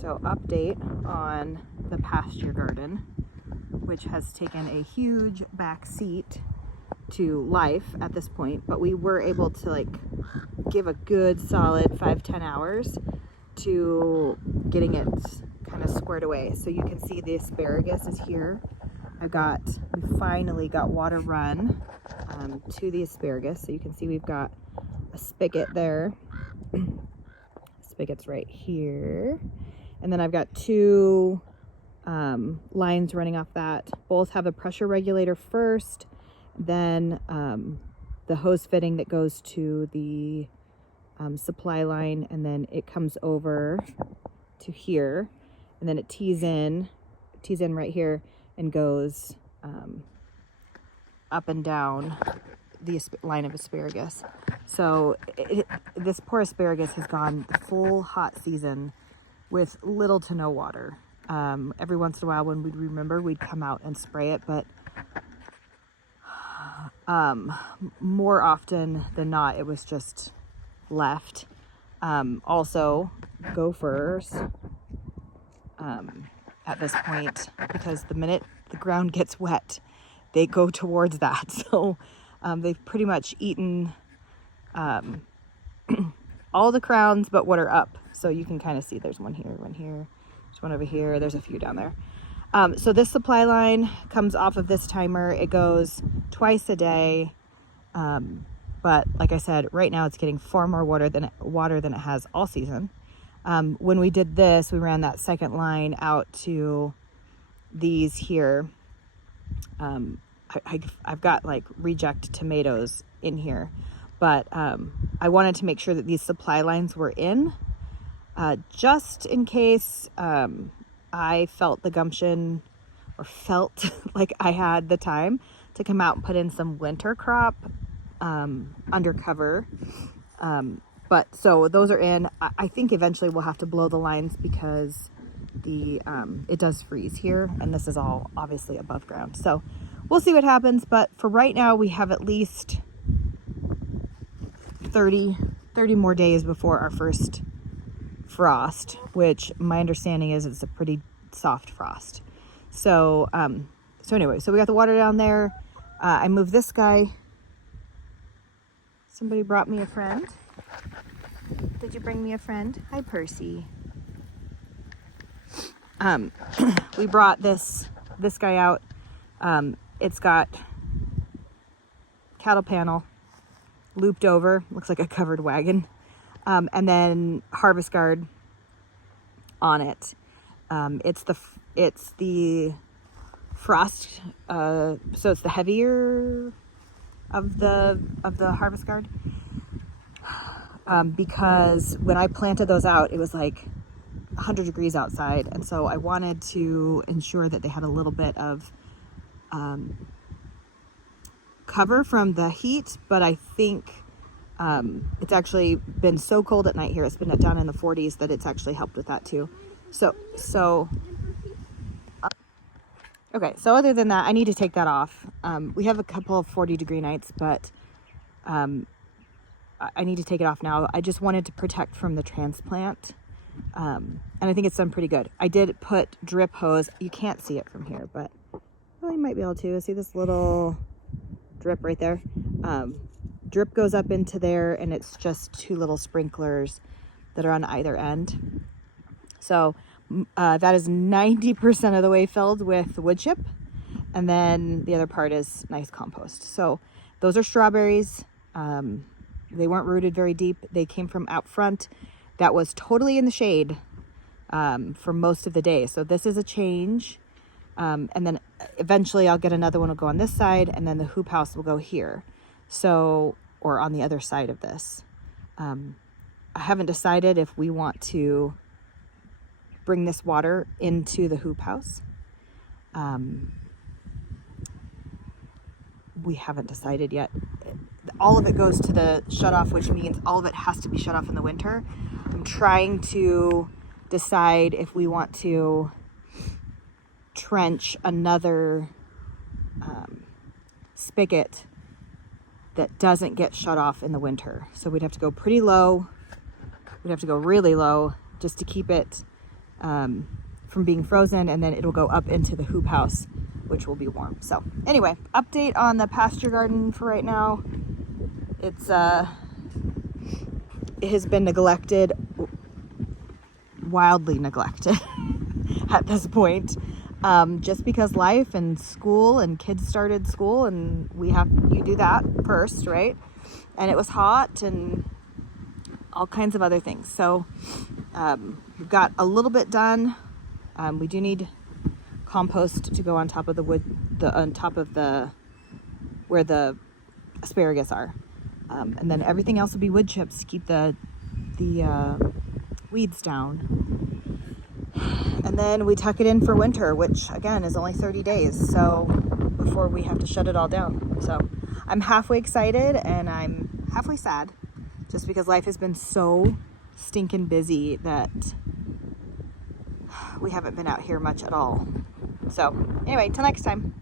So update on the pasture garden, which has taken a huge back seat to life at this point, but we were able to like give a good solid 5-10 hours to getting it kind of squared away. So you can see the asparagus is here. We finally got water run to the asparagus. So you can see we've got a spigot there. Spigot's right here. And then I've got two lines running off that. Both have a pressure regulator first, then the hose fitting that goes to the supply line, and then it comes over to here, and then it tees in right here and goes up and down the line of asparagus. So this poor asparagus has gone the full hot season with little to no water. Every once in a while when we'd remember, we'd come out and spray it, but more often than not, it was just left. Also, gophers at this point, because the minute the ground gets wet, they go towards that. So they've pretty much eaten all the crowns but what are up. So you can kind of see there's one here, there's one over here, there's a few down there. So this supply line comes off of this timer. It goes twice a day. But like I said, right now it's getting far more water than it has all season. When we did this, we ran that second line out to these here. I've got like reject tomatoes in here, but I wanted to make sure that these supply lines were in, just in case I felt the gumption, or felt like I had the time to come out and put in some winter crop undercover. But so those are in. I think eventually we'll have to blow the lines because it does freeze here, and this is all obviously above ground. So we'll see what happens. But for right now, we have at least 30 more days before our first frost, which my understanding is it's a pretty soft frost. So anyway, so we got the water down there. I moved this guy. Somebody brought me a friend. Did you bring me a friend? Hi, Percy. We brought this guy out. It's got cattle panel looped over, looks like a covered wagon, and then harvest guard on it. It's the frost, so it's the heavier of the harvest guard, because when I planted those out, it was like 100 degrees outside, and so I wanted to ensure that they had a little bit of cover from the heat. But I think it's actually been so cold at night here, it's been down in the 40s, that it's actually helped with that too. Okay, so other than that, I need to take that off. We have a couple of 40-degree nights, but I need to take it off now. I just wanted to protect from the transplant, and I think it's done pretty good. I did put drip hose. You can't see it from here, but well, you might be able to. See this little drip right there? Drip goes up into there, and it's just two little sprinklers that are on either end. So that is 90% of the way filled with wood chip, and then the other part is nice compost. So those are strawberries. They weren't rooted very deep. They came from out front. That was totally in the shade for most of the day. So this is a change. And then eventually I'll get another one will go on this side, and then the hoop house will go here. So, or on the other side of this. I haven't decided if we want to bring this water into the hoop house. We haven't decided yet. All of it goes to the shutoff, which means all of it has to be shut off in the winter. I'm trying to decide if we want to trench another spigot that doesn't get shut off in the winter. So we'd have to go pretty low. We'd have to go really low just to keep it from being frozen, and then it'll go up into the hoop house, which will be warm. So anyway, update on the pasture garden for right now. It has been neglected, wildly neglected at this point, just because life and school and kids started school, and you do that first, right? And it was hot and all kinds of other things. So we've got a little bit done. We do need compost to go on top of the wood, on top of where the asparagus are. And then everything else will be wood chips to keep the weeds down. And then we tuck it in for winter, which again is only 30 days. So before we have to shut it all down. So I'm halfway excited and I'm halfway sad, just because life has been so stinking busy that we haven't been out here much at all. So anyway, till next time.